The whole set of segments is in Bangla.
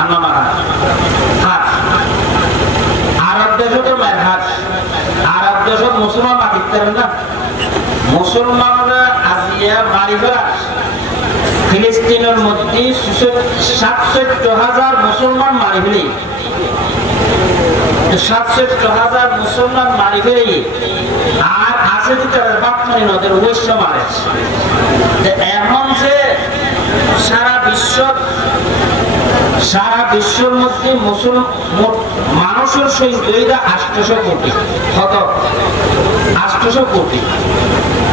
হান্নামা হাট আরব দেশে তো মায়ের হাট আরব দেশত মুসলমান মাটিতে পারেন না মুসলমানরা আজিয়া বাড়ি ফেরা ফিলিস্তিনের মধ্যে 67,000 মুসলমান মারি ফেলি 67,000 মুসলমান মারি ফেলি আর আছে যে বাপমারি নদের অবশ্য মারে এখন যে সারা বিশ্বের মধ্যে মানুষের সংখ্যা 800 কোটি কত 800 কোটি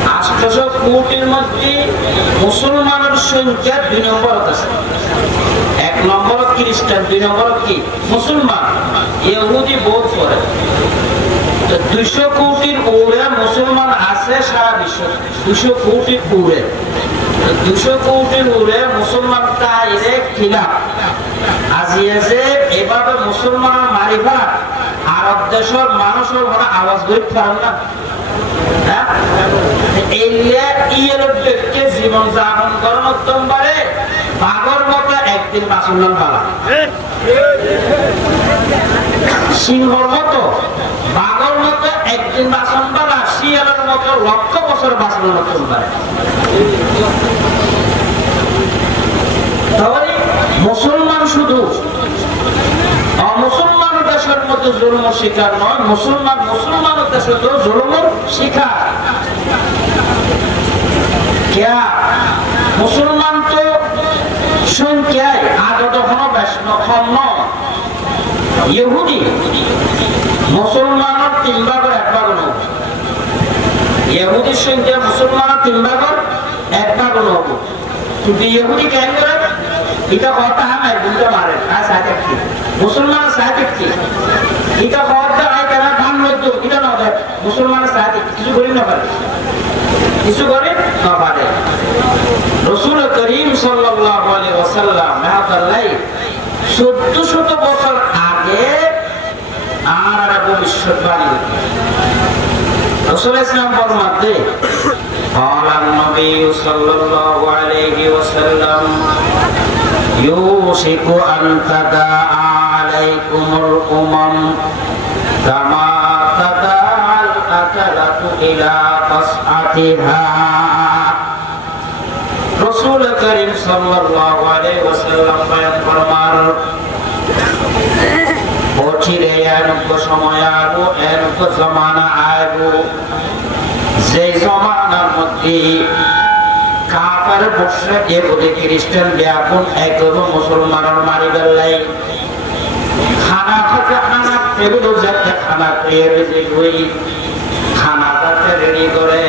800 কোটির মধ্যে মুসলমানের সংখ্যা 2 নম্বরত আছে 1 নম্বর খ্রিস্টান 2 নম্বর কি মুসলমান ইহুদি বহুত পরে 200 কোটির উপরে মুসলমান আছে সারা বিশ্ব 200 কোটির উপরে 200 কোটির উপরে মুসলমান তাইরে খিলাফ আজিয়ে যে এভাবে মুসলমান মারিবা আরব দেশের মানুষের বড় আওয়াজ করতে পারে না জীবন যাপন করার পারে বাঘর মতো একদিন বাঁচলাম পালা সিংহর মতো বাঘর মতো একদিন বাঁচন পালা শিয়ালের মতো লক্ষ বছর বাঁচলাম পারে তাহলে মুসলমান শুধু মুসলমান দেশের মধ্যে জুলুম শিকার নয় মুসলমান দেশের তো জুলুম শিকার মুসলমান তো সংখ্যায় আগে তখনও বেশ কম নয় ইহুদি মুসলমানের 3 ভাগের 1 ভাগ নয় ইহুদির সংখ্যা মুসলমানের 3 ভাগের 1 ভাগ নয় কিন্তু ইহুদি কেন করে এটা কথা আমার দুটো মারে আর সাথে কি মুসলমানের সাথে কি এটা কথা হয় কেন ধান মধ্যে এটা না হয় মুসলমানের সাথে কিছু করি না পারে কিছু করে না পারে রাসূল করিম সাল্লাল্লাহু আলাইহি ওয়াসাল্লাম মেহাদাল্লাহ 1400 বছর আগে আর ভবিষ্যৎবাণী রাসূল ইসলাম ফরমাতে قال النبي صلى الله عليه وسلم يوشك أن تداعى عليكم الأمم كما تداعى الأكلة إلى قصعتها رسول كريم صلى الله عليه وسلم বয়ান ফরমান অচিরে এরূপ সময় আসবো এরূপ জমানা আসবো যে জমানার মধ্যে কাফের মুশরিক ইহুদি খ্রিস্টান ব্যাপন একদম মুসলমানের মারি বেলাই খানা টেবিল যাতে খানা খেয়ে বেশি হই খানা যাতে রেডি করে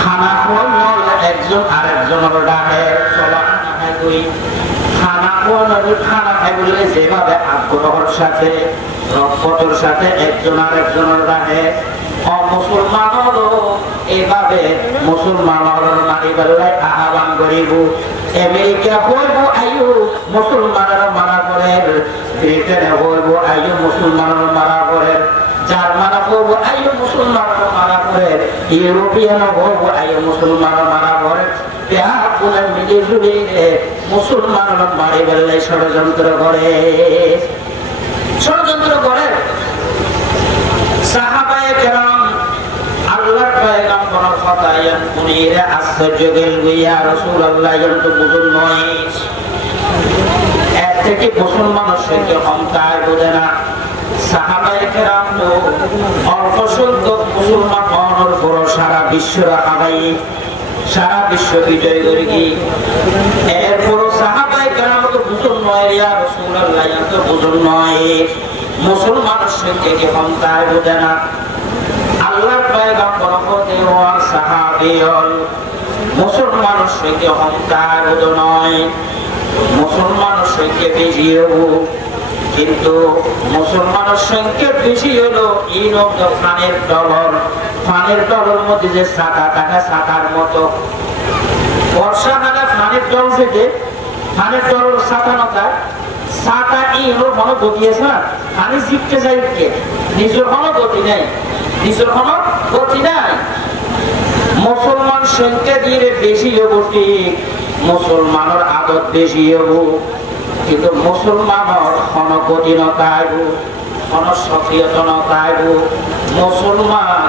খানা খাওয়ানোর একজন আরেকজনের ডাকে চলা খানা খাই কই খানা খাওয়ানোর খানা খাই বললে যেভাবে আগ্রহের সাথে রক্তর সাথে একজন আরেকজনের ডাকে মুসলমানেরও এভাবে মুসলমানের মারি বেলায় আহ্বান করিব আমেরিকা হইব আয়ু মুসলমানেরা মারা করেন ব্রিটেনে হইব আয়ু মুসলমানেরা মারা করেন জার্মানে হইব আয়ু মুসলমানেরা মারা করেন ইউরোপিয়ান হইব আয়ু মুসলমানেরা মারা করেন ব্যাপনে মিলে জুড়ে মুসলমানেরা মারি বেলায় ষড়যন্ত্র করে সাহাবায়ে কেরাম আল্লাহর পয়গম্বরের কথায়ন পুনিরে আশ্চর্য গেল ইয়া রাসূলুল্লাহ এত বুঝুন নয় এর থেকে মুসলমানের সঙ্গে অহংকার বোঝে না সাহাবায়ে কেরাম তো অল্প সংখ্যক মুসলমান হওয়ার পর সারা বিশ্বর আগাই সারা বিশ্ব বিজয় করে কি এরপর সাহাবায়ে কেরাম তো বুঝুন নয় ইয়া রাসূলুল্লাহ এত বুঝুন নয় মুসলমানের সঙ্গে কি অহংকার বোঝে না আল্লাহর পয়গম্বর হতে ওয়ার সাহাবীয়ল মুসলমানের সঙ্গে অহংকার বোঝো নয় মুসলমানের সঙ্গে বেশি হবো কিন্তু মুসলমানের সঙ্গে বেশি হলো এই রকম ফানের ডলর মধ্যে যে ছাতা থাকে ছাতার মতো বর্ষাকালে ফানের ডল থেকে ফানের ডল ছাতা নতা ছাতা এই হলো মনে গতিয়েছে না পানি জিপতে যাই কে নিজের কোনো গতি নেই নিজের কোনো গতি নাই মুসলমান সংখ্যা দিয়ে বেশি হবো ঠিক মুসলমানের আদত বেশি হবো কিন্তু মুসলমানৰ কঠিনতা আইব সক্ৰিয়তা আইব মুসলমান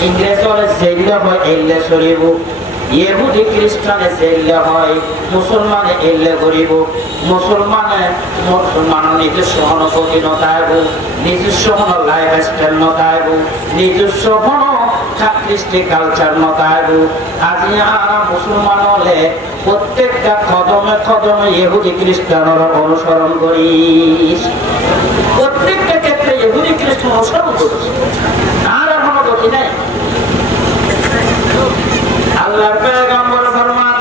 ইংরেজরে জেলে হয় এলে চলিব ইহুদি খ্রিস্টানে জেলে হয় মুসলমানে এলে করিব মুসলমানের নিজস্ব কঠিনতা আইব নিজস্ব লাইফ স্টাইল নতাইব নিজস্ব কৃষ্টি কালচার নতাইব আজি আমরা মুসলমান হলে প্রত্যেকটা কদমে ইহুদি খ্রিস্টানের অনুসরণ করি প্রত্যেকটা ক্ষেত্রে ইহুদি খ্রিস্টান অনুসরণ করি আর কোনো গতি নাই আল্লাহর পয়গম্বর ফরমান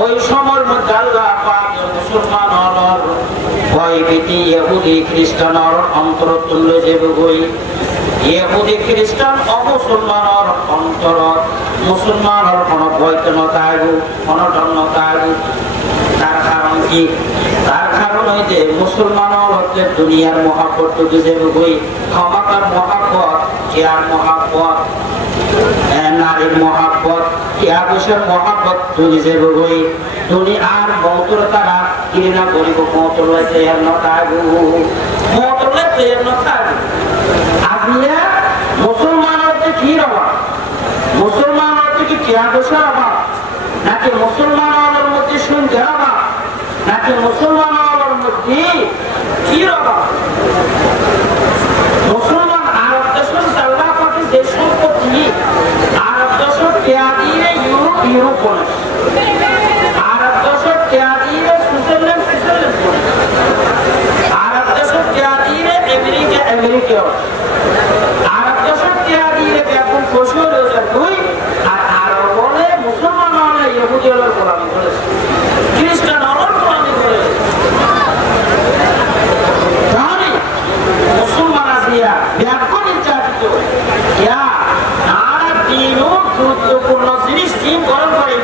ওই সময়ের মধ্যে আল্লাহ পাক মুসলমানের ভয়ভীতি ইহুদি খ্রিস্টানের অন্তর তুলে যাবে গই ইহুদি খ্রিস্টান অমুসলমানের অন্তর মুসলমানের কোনো বৈতনতা আইব কোনো ধন্যতা আইব তার কারণ কি তার কারণ ওই যে মুসলমানের হচ্ছে দুনিয়ার মহাব্বত ঢুকে যাবে গই ক্ষমতার মহাব্বত চেয়ার মহাব্বত নারীর মহাব্বত টিয়াবসের মহাব্বত ঢুকে যাবে গই দুনিয়ার মৌতর তারা ঘৃণা করিব মৌতর লাইতে এর নটাইব মৌতর লাইতে এর নটাইব আজকে মুসলমানের কি অভাব মুসলমানের কি টিয়াবসের অভাব নাকি মুসলমানের মধ্যে শুনতে অভাব নাকি মুসলমানের মধ্যে কি অভাব মুসলমান আরব দেশের আল্লাহ পাকে যে সম্পত্তি আরব দেশের ত্যাগীরে ইউরোপ বলে আরব দেশের ত্যাগীরে সুইজারল্যান্ড বলে আরব দেশের ত্যাগীরে আমেরিকা আরব দেশের ত্যাগীরে ব্যাপক খুশি হয়ে যায় দুই আর আরব বলে মুসলমান হলে ইহুদি হলের গোলামি করেছে খ্রিস্টান হলের গোলামি করেছে তাহলে মুসলমান আসিয়া ব্যাপক নির্যাতিত আর দিনও গুরুত্বপূর্ণ জিনিস দিন গরম করে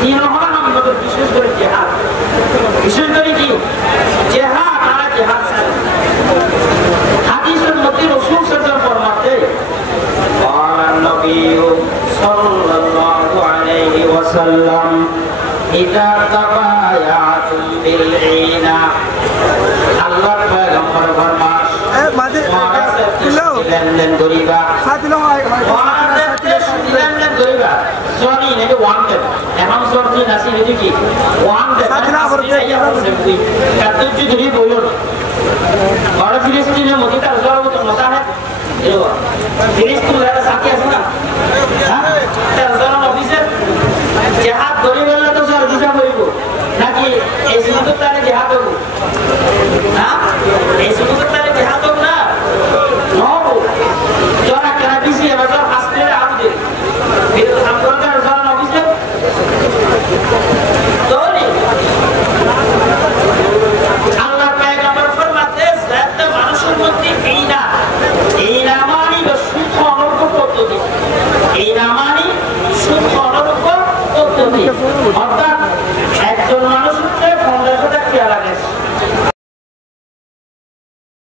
দিন হল আমাদের বিশেষ করে জেহাদ বিশেষ করে কি জেহাদ তারা জেহাদ হাদিসের মধ্যে রাসূল সাল্লাল্লাহু আলাইহি ওয়াসাল্লাম ইদা তাবায়াতুম বিল ঈনা আল্লাহর পয়গম্বর ফরমান লেনদেন করিবা লেনদেন করিবা সরি নাকি ওয়ান দেব এখন সরি নাসি যদি কি ওয়ান দেব কাতুজ যদি বলো বড় ফিলিস্তিনের মধ্যে তার জবাব তো মতা না এলো ফিলিস্তিনের সাথে আছে না হ্যাঁ তার জবাব অফিসার জিহাদ ধরে গেলে তো স্যার দিশা বলব নাকি এই সমস্ত তারে জিহাদ হবে না এই সমস্ত তারে জিহাদ হবে না নো যারা কারাবিসি এবার হাসতে আবদে ফির আমগোর জবাব অফিসার তোনি আল্লাহ পয়গম্বর ফরমাতে যাতে মানুষের মধ্যে এই নামানি সুখ অনুভব পদ্ধতি এই নামানি সুখ অনুভব পদ্ধতি অর্থাৎ